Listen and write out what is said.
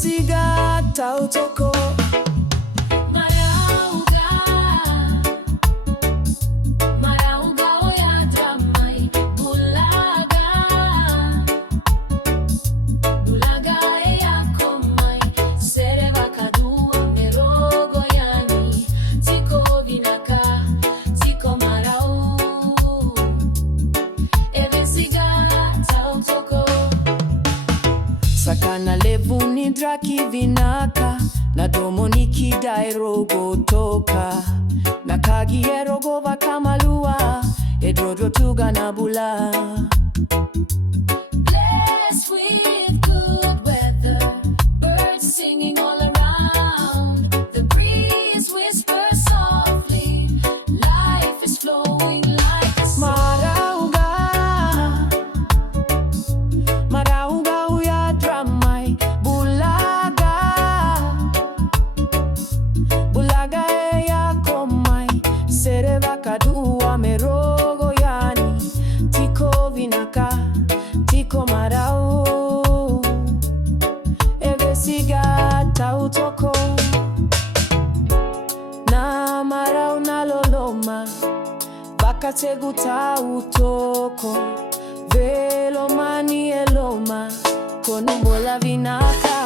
siga tautoko. Marau Ga oya dramai bulaga eya komai sereva kadua merogo yani tiko vinaka tiko marau evesiga tautoko. Sakana levuni draki vinaka na domo nikidai rogo toka na kagie rogo vakamalua edrodro tuga na bula. Blessed with good weather, birds singing all around. The breeze whispers softly, life is flowing like a song. Marau Ga uya dramai bulaga eya komai sereva kadua merogo yani tiko vinaka tiko marau evesiga tautoko. Na marau na loloma bakategu tautoko velomani eloma konumbola vinaka